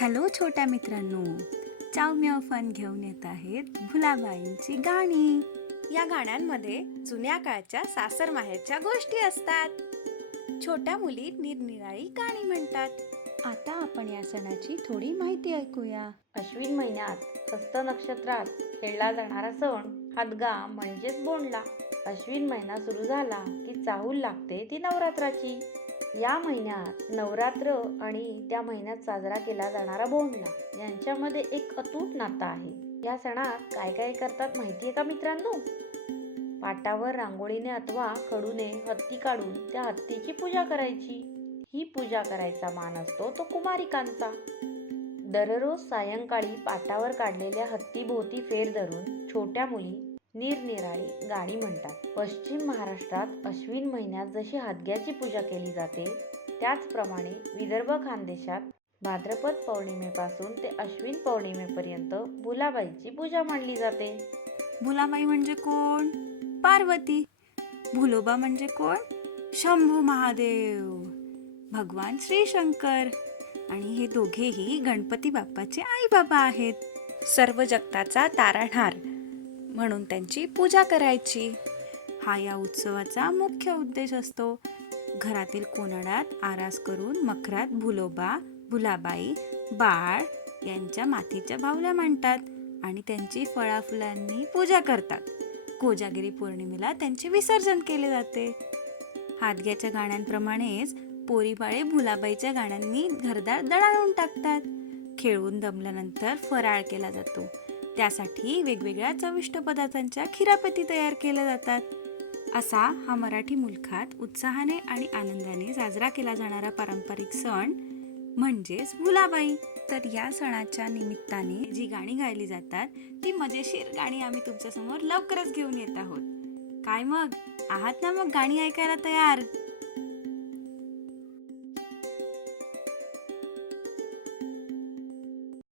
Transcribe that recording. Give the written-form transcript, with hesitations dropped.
Hello छोट्या मित्रांनो, चावम्याव fun घेऊन येत आहेत भुलाबाईंची गाणी. या गाण्यांमध्ये जुन्या काळच्या सासर माहेरच्या गोष्टी असतात. छोट्या मुली निरनिराळी गाणी म्हणतात. आता आपण या सणाची थोडी माहिती ऐकूया. अश्विन महिन्यात हस्त नक्षत्रात खेळला जाणारा सण हादगा म्हणजेच बोंडला. अश्विन महिना सुरू झाला की चाहूल लागते ती नवरात्राची. या महिन्यात नवरात्र आणि त्या महिन्यात साजरा केला जाणारा बोंडला यांच्यामध्ये एक अतूट नातं आहे. या सणात काय काय करतात माहितीये का मित्रांनो? पाटावर रांगोळीने अथवा खडूने हत्ती काढून त्या हत्तीची पूजा करायची. ही पूजा करायचा मान असतो तो कुमारिकांचा. दररोज सायंकाळी पाटावर काढलेल्या हत्तीभोवती फेर धरून छोट्या मुली निरनिराळी गाणी म्हणतात. पश्चिम महाराष्ट्रात अश्विन महिन्यात जशी हादग्याची पूजा केली जाते त्याचप्रमाणे विदर्भ खानदेशात भाद्रपद पौर्णिमेपासून ते अश्विन पौर्णिमेपर्यंत भुलाबाईची पूजा मांडली जाते. भुलाबाई म्हणजे कोण? पार्वती. भुलोबा म्हणजे कोण? शंभू महादेव, भगवान श्री शंकर. आणि हे दोघेही गणपती बाप्पाचे आई बाबा आहेत. सर्व जगताचा तारणहार म्हणून त्यांची पूजा करायची. हा या उत्सवाचा मुख्य उद्देश असतो. घरातील कोनाडात आरास करून मखरात भुलोबा, भुलाबाई, बाळ यांच्या मातीच्या बाहुल्या मांडतात आणि त्यांची फळाफुलांनी पूजा करतात. कोजागिरी पौर्णिमेला त्यांचे विसर्जन केले जाते. हादग्याच्या गाण्यांप्रमाणेच पोरीबाळे भुलाबाईच्या गाण्यांनी घरदार दणाणून टाकतात. खेळून दमल्यानंतर फराळ केला जातो. त्यासाठी वेगवेगळ्या चविष्ट पदार्थांच्या खिरापती तयार केल्या जातात. असा हा मराठी मुलखात उत्साहाने आणि आनंदाने साजरा केला जाणारा पारंपरिक सण म्हणजेच भुलाबाई. तर या सणाच्या निमित्ताने जी गाणी गायली जातात ती मजेशीर गाणी आम्ही तुमच्यासमोर लवकरच घेऊन येत आहोत. काय मग, आहात ना मग गाणी ऐकायला तयार?